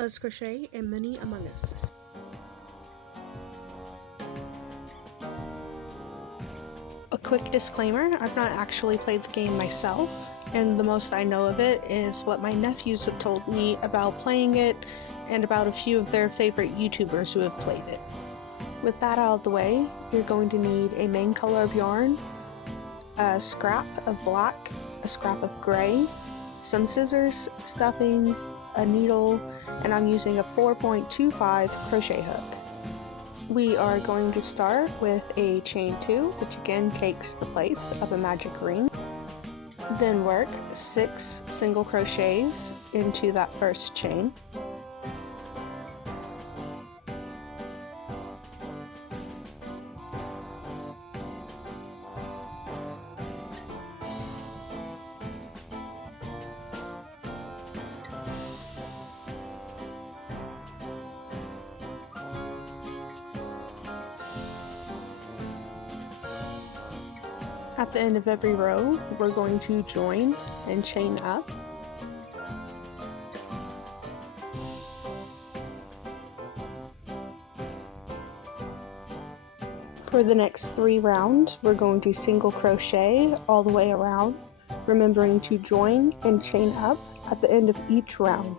Let's crochet a mini Among Us. A quick disclaimer, I've not actually played the game myself, and the most I know of it is what my nephews have told me about playing it and about a few of their favorite YouTubers who have played it. With that out of the way, you're going to need a main color of yarn, a scrap of black, a scrap of gray, some scissors, stuffing, a needle, and I'm using a 4.25 crochet hook. We are going to start with a chain 2, which again takes the place of a magic ring. Then work 6 single crochets into that first chain. At the end of every row, we're going to join and chain up. For the next 3 rounds, we're going to single crochet all the way around, remembering to join and chain up at the end of each round.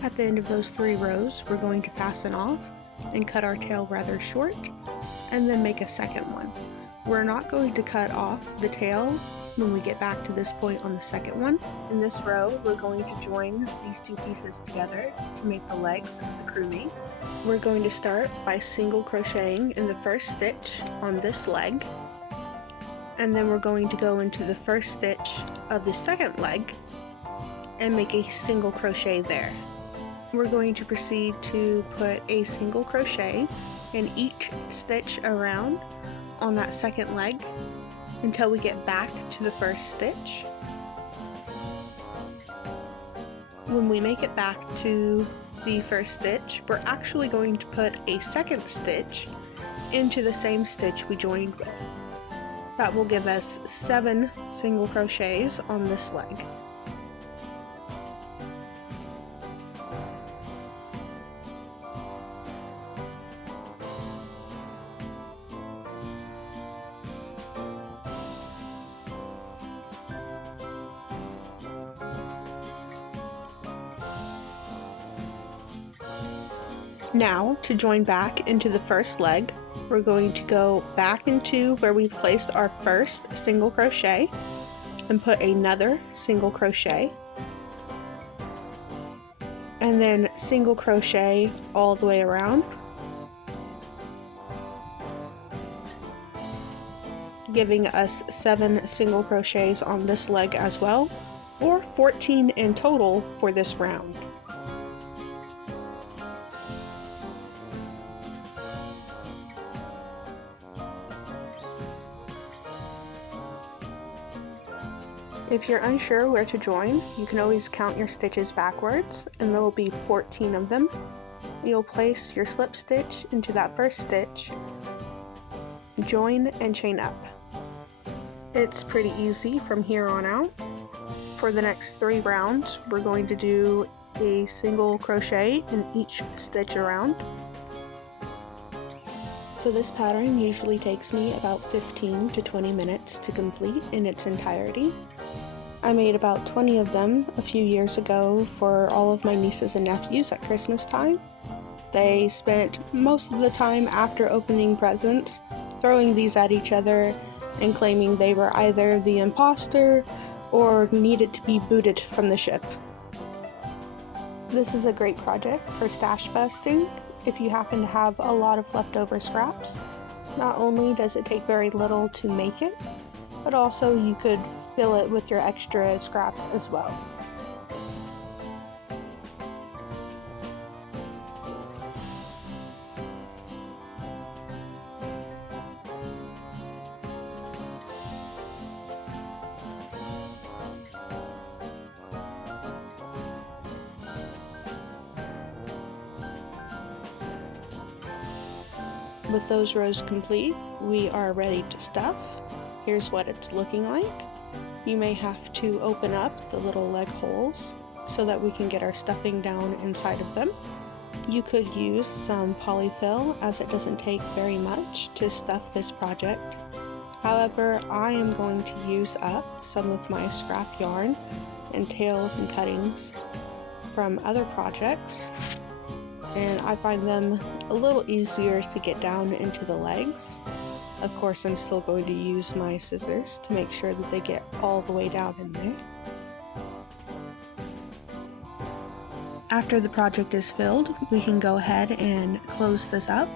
At the end of those 3 rows, we're going to fasten off and cut our tail rather short, and then make a second one. We're not going to cut off the tail when we get back to this point on the second one. In this row, we're going to join these 2 pieces together to make the legs of the crewmate. We're going to start by single crocheting in the first stitch on this leg, and then we're going to go into the first stitch of the second leg and make a single crochet there. We're going to proceed to put a single crochet in each stitch around on that second leg until we get back to the first stitch. When we make it back to the first stitch, we're actually going to put a second stitch into the same stitch we joined with. That will give us 7 single crochets on this leg. Now, to join back into the first leg, we're going to go back into where we placed our first single crochet and put another single crochet, and then single crochet all the way around, giving us 7 single crochets on this leg as well, or 14 in total for this round. If you're unsure where to join, you can always count your stitches backwards, and there will be 14 of them. You'll place your slip stitch into that first stitch, join and chain up. It's pretty easy from here on out. For the next 3 rounds, we're going to do a single crochet in each stitch around. So this pattern usually takes me about 15 to 20 minutes to complete in its entirety. I made about 20 of them a few years ago for all of my nieces and nephews at Christmas time. They spent most of the time after opening presents throwing these at each other and claiming they were either the imposter or needed to be booted from the ship. This is a great project for stash busting if you happen to have a lot of leftover scraps. Not only does it take very little to make it, but also you could fill it with your extra scraps as well. With those rows complete, we are ready to stuff. Here's what it's looking like. You may have to open up the little leg holes so that we can get our stuffing down inside of them. You could use some polyfill, as it doesn't take very much to stuff this project. However, I am going to use up some of my scrap yarn and tails and cuttings from other projects, and I find them a little easier to get down into the legs. Of course, I'm still going to use my scissors to make sure that they get all the way down in there. After the project is filled, we can go ahead and close this up.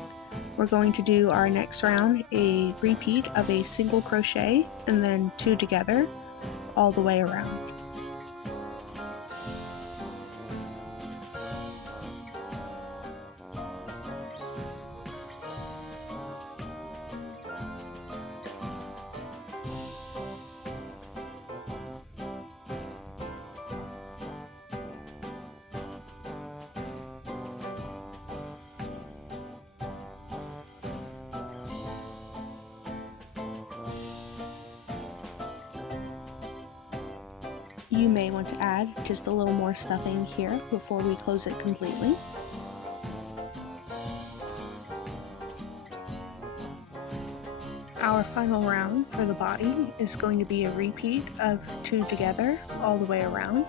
We're going to do our next round a repeat of a single crochet and then 2 together all the way around. You may want to add just a little more stuffing here before we close it completely. Our final round for the body is going to be a repeat of 2 together all the way around.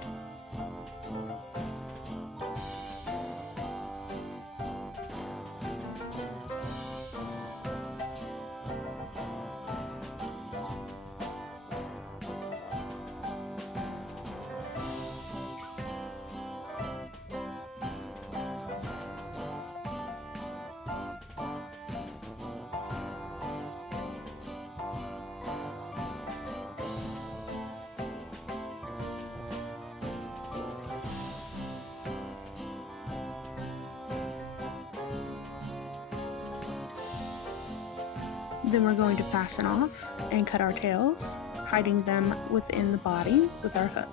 Then we're going to fasten off and cut our tails, hiding them within the body with our hook.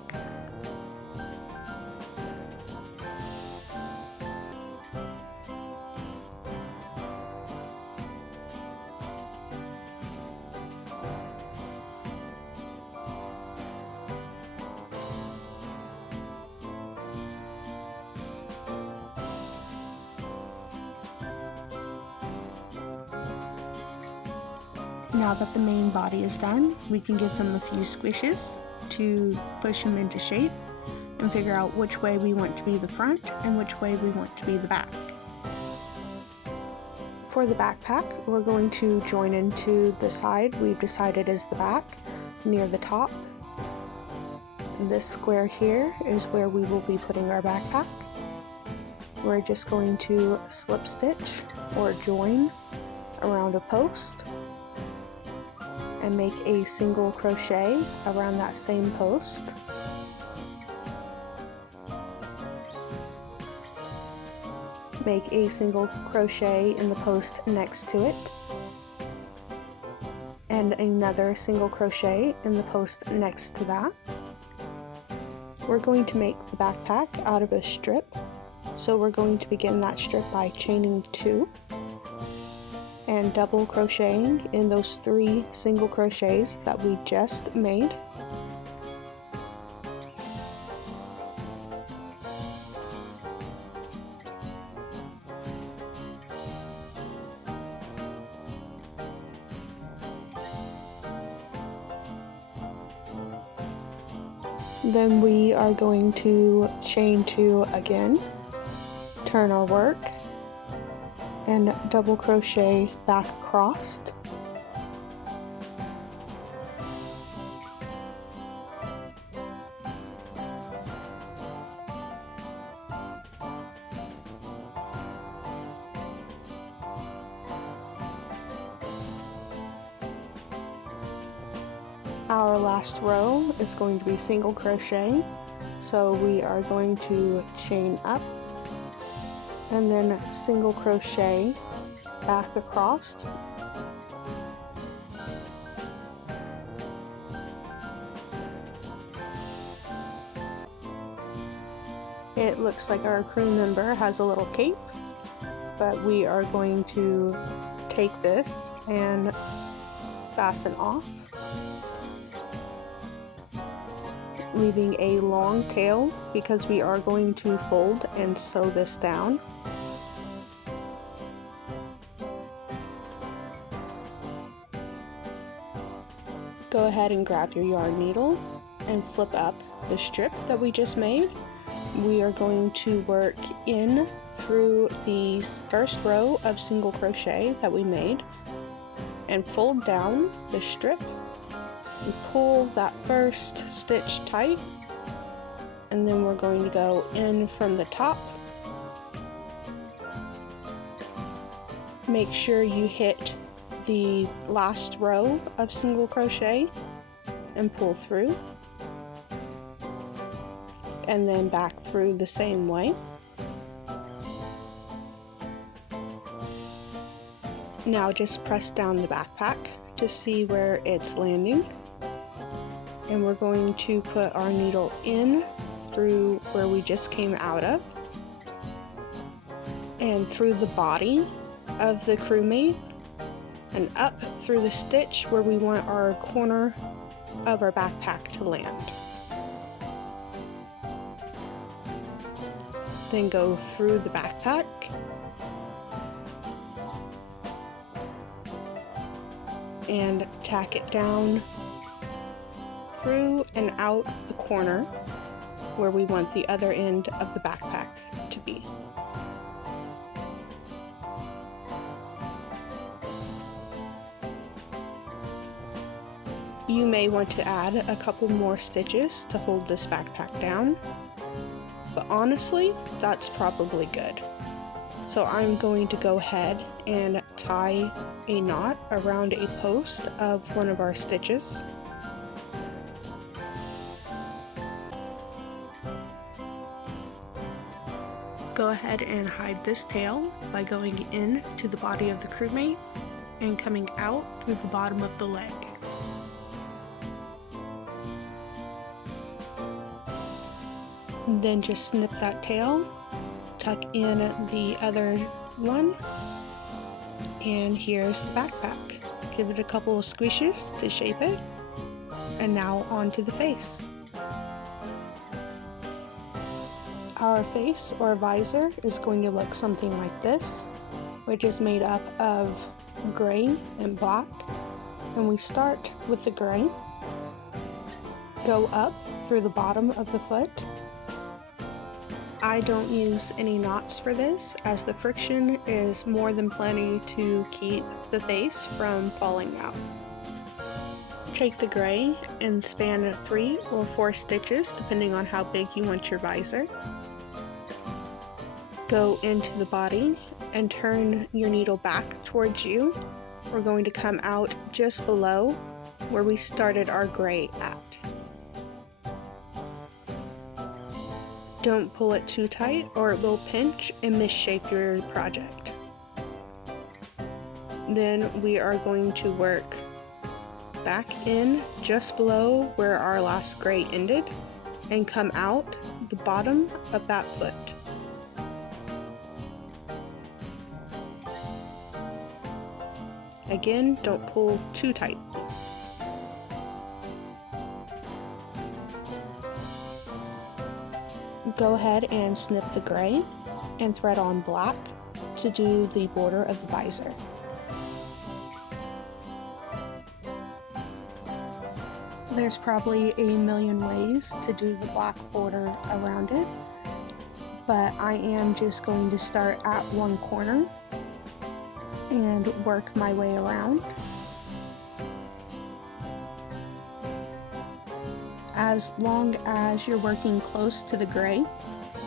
Now that the main body is done, we can give him a few squishes to push him into shape and figure out which way we want to be the front and which way we want to be the back. For the backpack, we're going to join into the side we've decided is the back, near the top. This square here is where we will be putting our backpack. We're just going to slip stitch or join around a post and make a single crochet around that same post. Make a single crochet in the post next to it, and another single crochet in the post next to that. We're going to make the backpack out of a strip, so we're going to begin that strip by chaining 2 and double crocheting in those 3 single crochets that we just made. Then we are going to chain 2 again, turn our work, and double crochet back across. Our last row is going to be single crochet, so we are going to chain up and then single crochet back across. It looks like our crew member has a little cape, but we are going to take this and fasten off, leaving a long tail because we are going to fold and sew this down. Go ahead and grab your yarn needle and flip up the strip that we just made. We are going to work in through the first row of single crochet that we made and fold down the strip and pull that first stitch tight, and then we're going to go in from the top. Make sure you hit the last row of single crochet and pull through, and then back through the same way. Now just press down the backpack to see where it's landing, and we're going to put our needle in through where we just came out of and through the body of the crewmate and up through the stitch where we want our corner of our backpack to land. Then go through the backpack and tack it down through and out the corner where we want the other end of the backpack to be. You may want to add a couple more stitches to hold this backpack down, but honestly, that's probably good. So I'm going to go ahead and tie a knot around a post of one of our stitches. Go ahead and hide this tail by going in to the body of the crewmate and coming out through the bottom of the leg. Then just snip that tail, tuck in the other one, and here's the backpack. Give it a couple of squishes to shape it, and now onto the face. Our face or visor is going to look something like this, which is made up of gray and black, and we start with the gray, go up through the bottom of the foot. I don't use any knots for this, as the friction is more than plenty to keep the face from falling out. Take the gray and span 3 or 4 stitches depending on how big you want your visor. Go into the body and turn your needle back towards you. We're going to come out just below where we started our gray at. Don't pull it too tight or it will pinch and misshape your project. Then we are going to work back in just below where our last gray ended and come out the bottom of that foot. Again, don't pull too tight. Go ahead and snip the gray and thread on black to do the border of the visor. There's probably a million ways to do the black border around it, but I am just going to start at one corner and work my way around. As long as you're working close to the gray,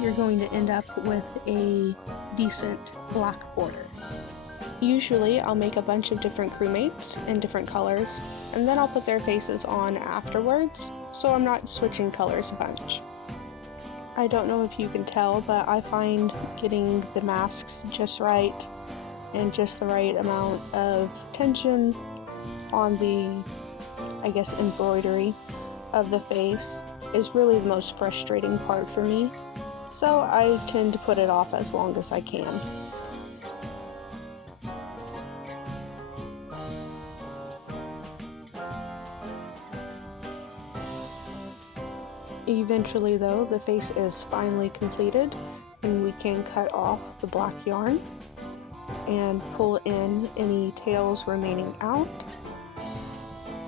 you're going to end up with a decent black border. Usually I'll make a bunch of different crewmates in different colors, and then I'll put their faces on afterwards, so I'm not switching colors a bunch. I don't know if you can tell, but I find getting the masks just right and just the right amount of tension on the, I guess, embroidery of the face is really the most frustrating part for me, so I tend to put it off as long as I can. Eventually though, the face is finally completed and we can cut off the black yarn and pull in any tails remaining out,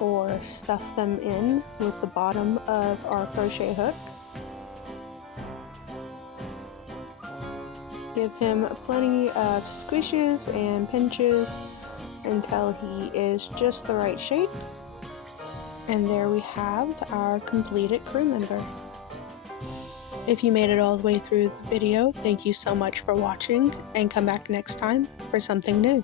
or stuff them in with the bottom of our crochet hook. Give him plenty of squishes and pinches until he is just the right shape. And there we have our completed crew member. If you made it all the way through the video, thank you so much for watching, and come back next time for something new.